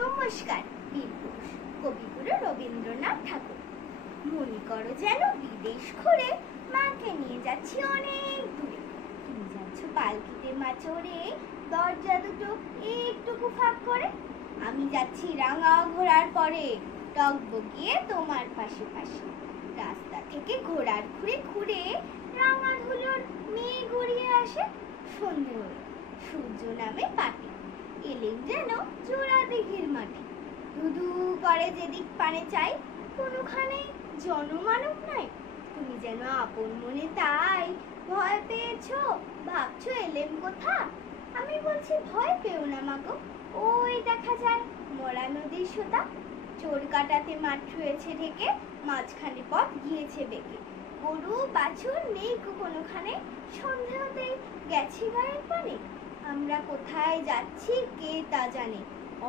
নমস্কার। বীরপুরুষ কবিগুরু রবীন্দ্রনাথ ঠাকুর। মনে করো যেন বিদেশ ঘুরে মাকে নিয়ে যাচ্ছি অনেক দূরে। তুমি যাচ্ছ পালকিতে মা চড়ে, দরজা দুটো একটুকু ফাঁক করে। আমি যাচ্ছি রাঙা ঘোড়ার পরে, টগবগিয়ে তোমার পাশে পাশে। রাস্তা থেকে ঘোড়ার খুঁড়ে খুঁড়ে রাঙা ধুলোর মেয়ে গড়িয়ে আসে। সন্ধে হলো, সূর্য নামে পাটে, এলেন যেন জোড়া দিঘির মাঠে। ধুধু করে যেদিক পানে চাই, কোনোখানে জনমানব নাই। তুমি যেন আপন মনে তাই ভয় পেয়েছো, ভাবছো এলেম কোথা। আমি বলছি ভয় পেও না মাগো, ওই দেখা যায় মরা নদীর সোতা। চোর কাটাতে মাঠ রয়েছে ঢেকে, মাঝখানে পথ গিয়েছে বেঁকে। গরু বাছুর নেই কোনোখানে, সন্ধে হতেই গেছে গায়ের পানে। আমরা কোথায় যাচ্ছি কে তা জানে,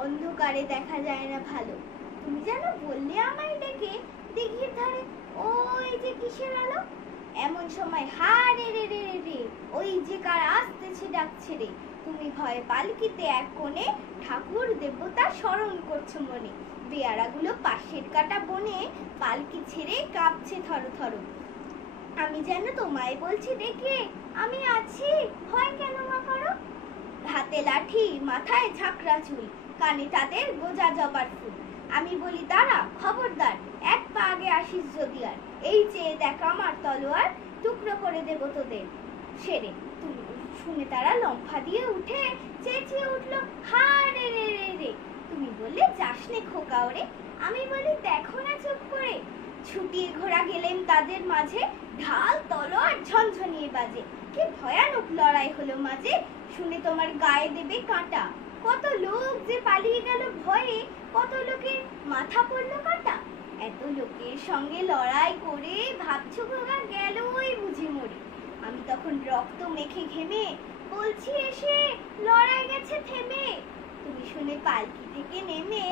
অন্ধকারে দেখা যায় না ভালো। তুমি যেন বললে আমায় ডেকে, দিঘির ধারে ওই যে কিসের আলো। এমন সময় হা রে রে রে রে, ওই যে কার আসতেছে ডাকছে রে। তুমি ভয়ে পালকিতে এক কোণে, ঠাকুর দেবতা স্মরণ করছো মনে। বেয়ারাগুলো পাশের কাটা বনে, পালকি ছেড়ে কাঁপছে থরো থরো। আমি যেন তোমায় বলছি ডেকে, আমি আছি, ভয় কেন মা করো। হাতে লাঠি, মাথায় ঝাঁকড়া চুল, কানে তাদের গোজা জবার ফুল। আমি বলি দাঁড়া, খবরদার, এক পা আগে আসিস যদি আর। এই চেয়ে দেখ আমার তলোয়ার, টুকরো করে দেব তোদের সেরে। তুমি শুনে তারা লম্ফা দিয়ে উঠে চেঁচিয়ে উঠলো, হা রে রে রে রে। তুমি বললে যাসনে খোকা ওরে। আমি বলি দেখো না চুপ করে। ছুটিয়ে ঘোড়া গেলেন তাদের মাঝে, ঢাল তলোয়ার ঝনঝনিয়ে বাজে। কি ভয়ানক লড়াই হলো মাঝে, শুনে তোমার গায়ে দেবে কাঁটা। কত লোক যে পালিয়ে গেল ভয়ে, কত লোকের মাথা পড়লো কাটা। এত লোকের সঙ্গে লড়াই করে ভাবছো ঘোড়া গেলই বুঝি মরে। আমি তখন রক্ত মেখে ঘেমে বলছি এসে, লড়াই গেছে থেমে। তুমি শুনে পালকি থেকে নেমে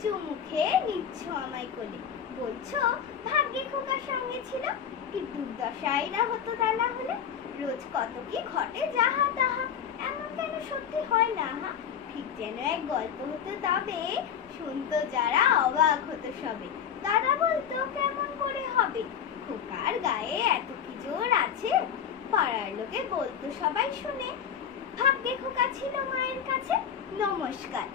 চুমু খেয়ে নিচ্ছ আমায় কোলে। বলছো ভাগ্যে খোকার সঙ্গে ছিল, কি দুর্দশাই না হতো তা না হলে। রোজ কত কি ঘটে যাহা তাহা, এমন কেন সত্যি হয় না হা। ঠিক যেন এক গল্প হতো তবে, শুনতো যারা অবাক হতো সবে। দাদা বলতো কেমন করে হবে, খোকার গায়ে এত কি জোর আছে। পাড়ার লোকে বলতো সবাই শুনে, ভাগ্যে খোকা ছিল মায়ের কাছে। নমস্কার।